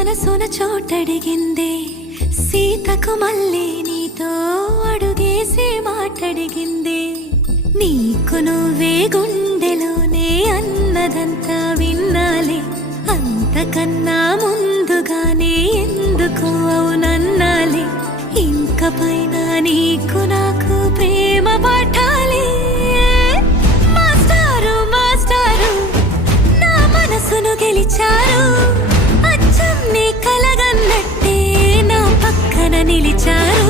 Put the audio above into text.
మనసున చోటడిగిందే సీతకు మళ్ళీ నీతో అడుగేసి మాటడిగిందే నీకు నువ్వే గుండెలోనే అన్నదంతా విన్నాలే అంతకన్నా ముందుగానే ఎందుకు అవునన్నాలే ఇంక పైన నీకు నాకు ప్రేమ పాఠాలే మాస్టారు మాస్టారు నా మనసును గెలిచారు అచ్చం నీ కలగన్నట్టే నా పక్కన నిలిచారు